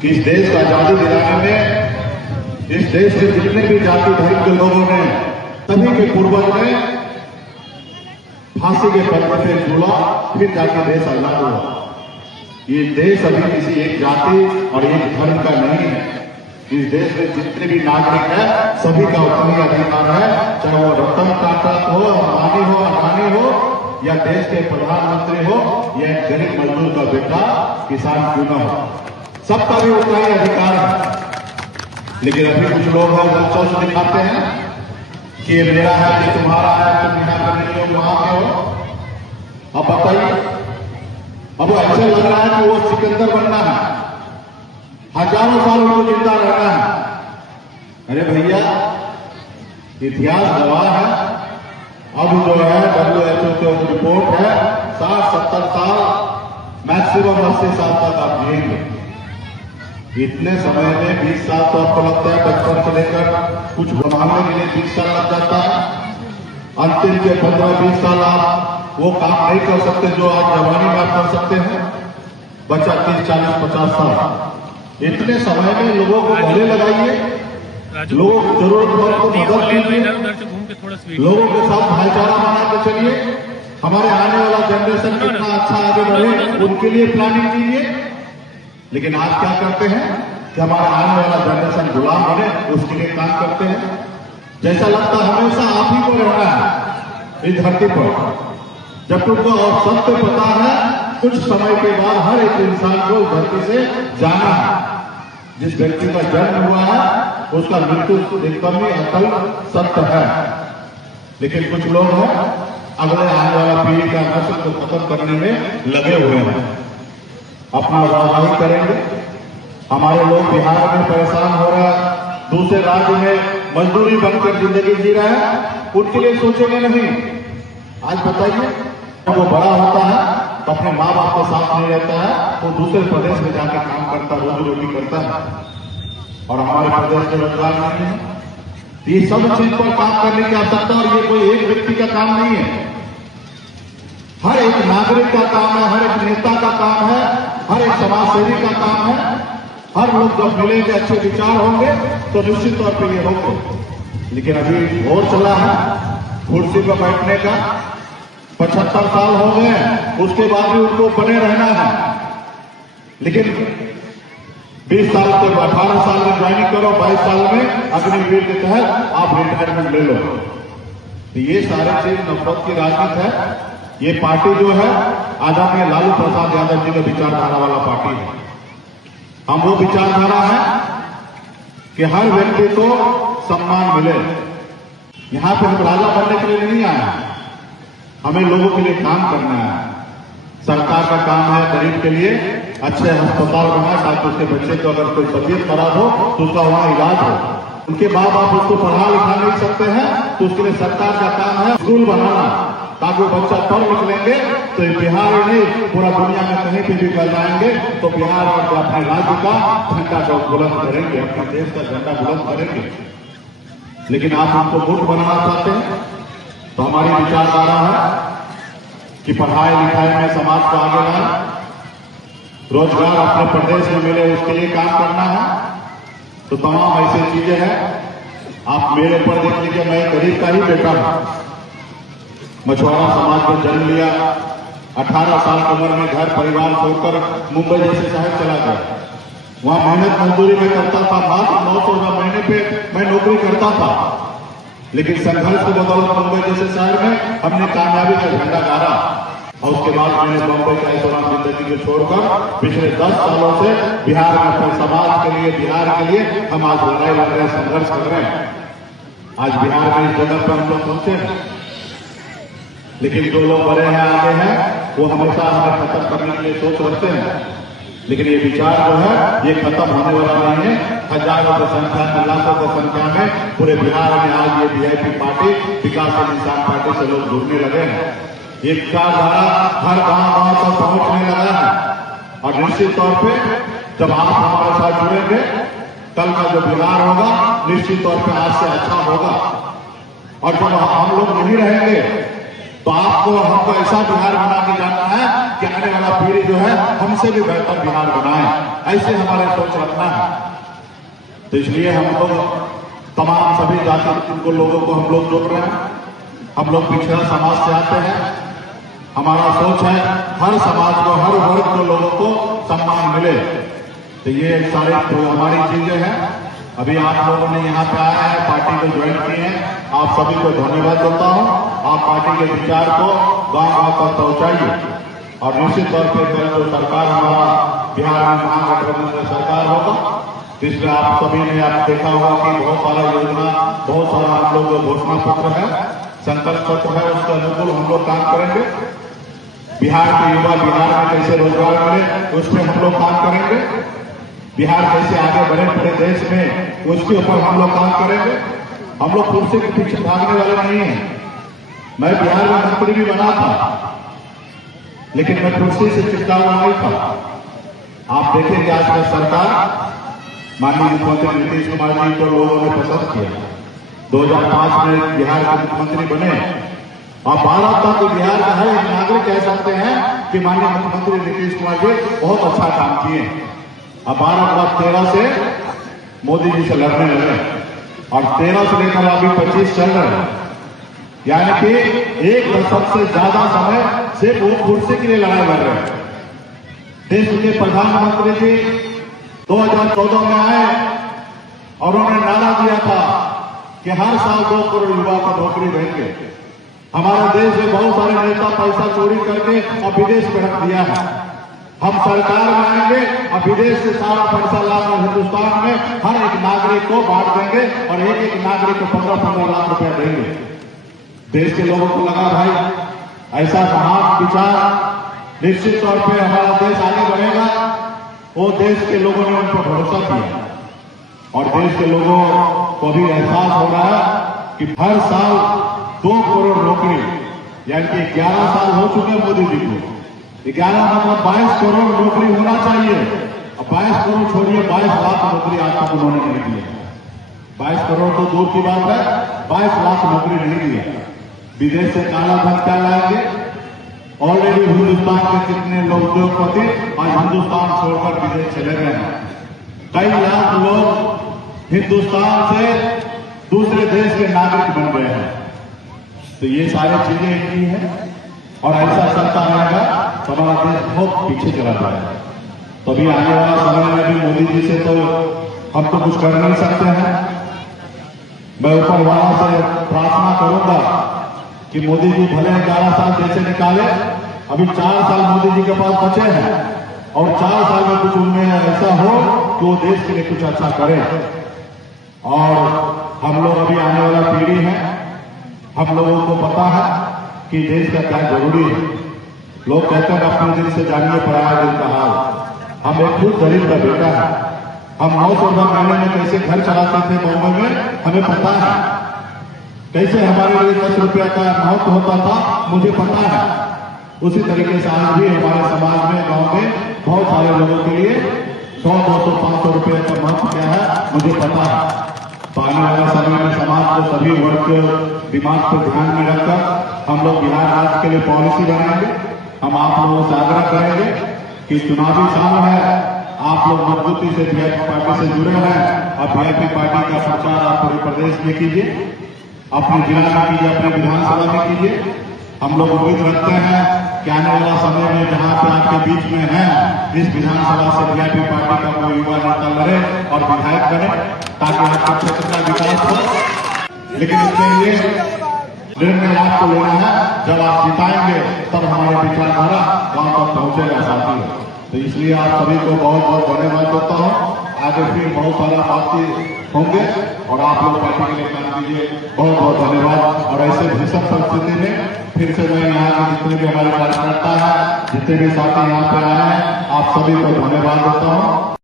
कि इस देश को आजादी दिलाने में इस देश के जितने भी जाति धर्म के लोगों ने, सभी के पूर्वज ने फांसी के पत्थर पे झूला, फिर जाके देश आजाद हुआ। ये देश अभी किसी एक जाति और एक धर्म का नहीं है। इस देश में जितने भी नागरिक हैं सभी का उतना ही अधिकार है, चाहे वो रतन टाटा हो, अंबानी हो, अडानी हो, या देश के प्रधानमंत्री हो, या एक गरीब मजदूर का बेटा किसान क्यों न हो, सबका भी उतना ही अधिकार है। लेकिन अभी कुछ लोग हैं बच्चों से दिखाते हैं कि ये मेरा है, ये तुम्हारा है, तुम यहाँ पर नहीं हो, वहां के हो। अब बताइए, अब ऐसे लग रहा है कि वो सिकंदर बनना है, हजारों साल उनको जिंदा रहना है। अरे भैया, इतिहास गवाह है। अब जो है WHO की रिपोर्ट है 60-70 साल, मैक्सिमम 80 साल तक आप जिएंगे। इतने समय में 20 साल तो आपको लगता है, बचपन से लेकर कुछ बनाने के लिए 20 साल लग जाता है। अंतिम के 15-20 साल आप वो काम नहीं कर सकते जो आज जवानी में आप कर सकते हैं। बचा 30-40-50 साल। इतने समय में लोगों को गले लगाइए, लोग जरूरतमंद को मदद कीजिए, लोगों के साथ भाईचारा बना के चलिए। हमारे आने वाला जनरेशन कितना अच्छा आगे बढ़े उनके लिए प्लानिंग कीजिए। लेकिन आज क्या करते हैं कि हमारा आने वाला जनरेशन गुलाम बने, उसके लिए काम करते हैं। जैसा लगता है हमेशा आप ही को रहना है इस धरती पर। जब तुमको और सत्य पता है, कुछ समय के बाद हर एक इंसान को धरती से जाना है। जिस व्यक्ति का जन्म हुआ है उसका मृत्यु एकदम ही अटल सत्य है। लेकिन कुछ लोग हैं अगले आने वाला पीढ़ी का नस्ल को खत्म करने में लगे हुए हैं, अपना वाहवाही करेंगे। हमारे लोग बिहार में परेशान हो रहे हैं, दूसरे राज्य में मजदूरी बनकर जिंदगी जी रहे हैं, उनके लिए सोचेंगे नहीं। आज बताइए, वो बड़ा होता है तो अपने माँ बाप के साथ नहीं रहता है, वो दूसरे प्रदेश में जाकर काम करता, रोजी रोटी करता है, और हमारे प्रदेश में रोजगार नहीं है। ये सब चीज पर काम करने की आवश्यकता, और ये कोई एक व्यक्ति का काम नहीं है, हर एक नागरिक का काम है, हर एक नेता का काम है, हर एक समाजसेवी का काम है। हर लोग जब मिलेंगे, अच्छे विचार होंगे तो निश्चित तौर पर ये होंगे। लेकिन अभी वोट चला है कुर्सी पर बैठने का, 75 साल हो गए, उसके बाद भी उनको बने रहना है। लेकिन 20 साल के 18 साल में ज्वाइनिंग करो, 22 साल में अग्निवीर के तहत आप रिटायरमेंट ले लो। तो ये सारे चीज नफरत की राजनीति है। ये पार्टी जो है आदरणीय लालू प्रसाद यादव जी का विचारधारा वाला पार्टी है। हम वो विचारधारा है कि हर व्यक्ति को सम्मान मिले। यहां पर हम राजा बनने के लिए नहीं आए हैं, हमें लोगों के लिए काम करना है। सरकार का काम है गरीब के लिए अच्छे अस्पताल बनाए, ताकि उसके बच्चे को अगर कोई तबीयत खराब हो तो उसका वहां इलाज हो। उनके माँ बाप उसको पढ़ा लिखा नहीं सकते हैं, तो उसके लिए सरकार का काम है स्कूल बनाना, ताकि वो बच्चा पढ़ लिख लेंगे तो बिहार नहीं पूरा दुनिया में कहीं पे भी कर जाएंगे तो बिहार और अपने राज्य का झंडा को बुलंद करेंगे, अपने देश का झंडा बुलंद करेंगे। लेकिन आप हमको वोट बनाना चाहते हैं, तो हमारी विचारधारा है कि पढ़ाई लिखाई में समाज को आगे लाए, रोजगार अपने प्रदेश में मिले उसके लिए काम करना है। तो तमाम ऐसी चीजें हैं। आप मेरे पर देख लीजिए, मैं गरीब का ही बेटा हूं, मछुआरा समाज में जन्म लिया, 18 साल की उम्र में घर परिवार छोड़कर मुंबई जैसे शहर चला गया। वहां मेहनत मजदूरी में करता था, मात्र 900 रुपये महीने पे मैं नौकरी करता था। लेकिन संघर्ष के बदौलत मुंबई जैसे शहर में हमने कामयाबी का झंडा गाड़ा, और उसके बाद मैंने बम्बई का ऐसा जिंदगी को छोड़कर पिछले 10 सालों से बिहार में अपने समाज के लिए, बिहार के लिए हम आज लड़ाई लड़ रहे हैं, संघर्ष कर रहे हैं। आज बिहार में इस जगह पर हम लोग पहुंचे हैं। लेकिन जो लोग बड़े हैं, आगे हैं, वो हमेशा हमें खत्म करने के लिए सोच रखते हैं। लेकिन ये विचार जो है ये खत्म होने वाला नहीं है। हजारों की संख्या में, लाखों की संख्या में पूरे बिहार में आज ये वीआईपी पार्टी, विकासशील इंसान पार्टी से लोग जुड़ने लगे हैं। ये विचारधारा हर गांव तक पहुंचने लगा है, और निश्चित तौर पे जब आप हमारे साथ जुड़ेंगे, कल का जो बिहार होगा निश्चित तौर पे आज से अच्छा होगा। और जब हम लोग नहीं रहेंगे तो आपको हमको ऐसा बिहार बना के जाना है कि आने वाला पीढ़ी जो है हमसे भी बेहतर बिहार बनाए, ऐसे हमारे सोच रखना है। तो इसलिए हम लोग तमाम सभी जाति को लोगों को हम लोग जोड़ रहे हैं। हम लोग पिछड़ा समाज से आते हैं। हमारा सोच है हर समाज को, हर वर्ग को लोगों को सम्मान मिले। तो ये सारी हमारी चीजें हैं। अभी आप लोगों ने यहाँ पे आया है, पार्टी को ज्वाइन किए हैं, आप सभी को धन्यवाद देता हूँ। आप पार्टी के विचार को गांव-गांव तक पहुंचाइए और निश्चित तौर पर कल जो सरकार हमारा बिहार में महागठबंधन का सरकार होगा, जिसमें आप सभी ने आप देखा होगा कि बहुत सारा योजना, बहुत सारा हम लोग घोषणा पत्र है, संकल्प पत्र है, उसके अनुकूल हम लोग काम करेंगे। बिहार के युवा बिहार में कैसे रोजगार मिले उस पर हम लोग काम करेंगे। बिहार कैसे आगे बढ़े पूरे देश में उसके ऊपर हम लोग काम करेंगे। हम लोग कुर्सी के पीछे भागने वाले नहीं हैं। मैं बिहार में मंत्री भी बना था, लेकिन मैं कुर्सी से चिपका हुआ नहीं था। आप देखेंगे आज का सरकार, माननीय मुख्यमंत्री नीतीश कुमार जी को लोगों ने पसंद किया। 2005 में बिहार के मुख्यमंत्री बने और 12 तक बिहार का हर एक नागरिक कह सकते हैं कि माननीय मुख्यमंत्री नीतीश कुमार जी बहुत अच्छा काम किए। अब 12 के बाद 13 से मोदी जी से लड़ने लगे और 13 से लेकर अभी 25 चल रहे हैं, यानी कि एक दशक से ज्यादा समय सिर्फ वो कुर्सी के लिए लड़ाई लड़ रहे हैं। देश के प्रधानमंत्री जी 2014 में आए और उन्होंने नारा दिया था कि हर साल 2 करोड़ युवा को नौकरी देंगे। हमारे देश में बहुत सारे नेता पैसा चोरी करके और विदेश में रख दिया है। हम सरकार में आएंगे और विदेश से सारा पैसा लाकर हिंदुस्तान में हर एक नागरिक को बांट देंगे और एक एक नागरिक को 15-15 लाख रुपया देंगे। देश के लोगों को लगा भाई ऐसा महान विचार, निश्चित तौर पे हमारा देश आगे बढ़ेगा। वो देश के लोगों ने उन पर भरोसा किया और देश के लोगों को भी एहसास हो रहा है कि हर साल 2 करोड़ नौकरी, यानी कि 11 साल हो चुके मोदी जी को, 11 मतलब 22 करोड़ नौकरी होना चाहिए। अब 22 करोड़ छोड़िए, 22 लाख नौकरी आज तक उन्होंने नहीं दी है। 22 करोड़ तो दूर की बात है, 22 लाख नौकरी नहीं दी है। विदेश से काला धन क्या लाएंगे? ऑलरेडी हिंदुस्तान के कितने लोग उद्योगपति आज हिंदुस्तान छोड़कर विदेश चले गए हैं। कई लाख लोग हिंदुस्तान से दूसरे देश के नागरिक बन गए हैं। तो ये सारी चीजें की हैं और ऐसा सरकार आएगा तो हमारा देश बहुत पीछे चला जाएगा। तो अभी आने वाला समय में भी मोदी जी से तो हम तो कुछ कर नहीं सकते हैं। मैं ऊपर वाला से प्रार्थना करूंगा कि मोदी जी भले 11 साल जैसे निकाले, अभी 4 साल मोदी जी के पास बचे हैं और 4 साल में कुछ उनमें ऐसा हो कि वो देश के लिए कुछ अच्छा करे। और हम लोग अभी आने वाला पीढ़ी है, हम लोगों को पता है कि देश का क्या जरूरी है। लोग कहते हैं अपने दिल से जानिए पराया दिल का हाल। हम एक खुद गरीब का बेटा है। हम 900 रुपये महीने में कैसे घर चलाते थे बॉम्बे में, हमें पता है। कैसे हमारे लिए 10 रुपया का महत्व होता था, मुझे पता है। उसी तरीके से आज भी हमारे समाज में, गांव में बहुत सारे लोगों के लिए 100, 200, 500 रुपये का महत्व क्या है, मुझे पता है। तो आने वाले समय में समाज को सभी वर्ग के दिमाग को ध्यान में रखकर हम लोग बिहार राज्य के लिए पॉलिसी बनाएंगे। हम आप लोगों से आग्रह करेंगे कि चुनावी साल है, आप लोग मजबूती से वीआईपी पार्टी से जुड़े हैं और वीआईपी पार्टी का प्रचार आप पूरे प्रदेश में कीजिए, अपने जिला में कीजिए, अपने विधानसभा में कीजिए। हम लोग उम्मीद रखते हैं कि आने वाला समय में जहां पे आपके बीच में है, इस विधानसभा से वीआईपी पार्टी का कोई युवा नेता लड़े और विधायक बने, ताकि आपके क्षेत्र का विकास हो। लेकिन इसके लिए निर्णय आपको लेना है। जब आप जिताएंगे तब हमारे विचारधारा गांव तक पहुंचेगा साथी। तो इसलिए आप सभी को बहुत बहुत धन्यवाद देता हूं। आगे फिर बहुत सारा बातचीत होंगे और आप लोग पार्टी के लिए काम कीजिए। बहुत बहुत धन्यवाद। और ऐसे भीषण परिस्थिति में फिर से मैं यहाँ के जितने भी हमारे कार्यकर्ता है, जितने भी साथी यहाँ पे आए हैं, आप सभी को धन्यवाद देता हूँ।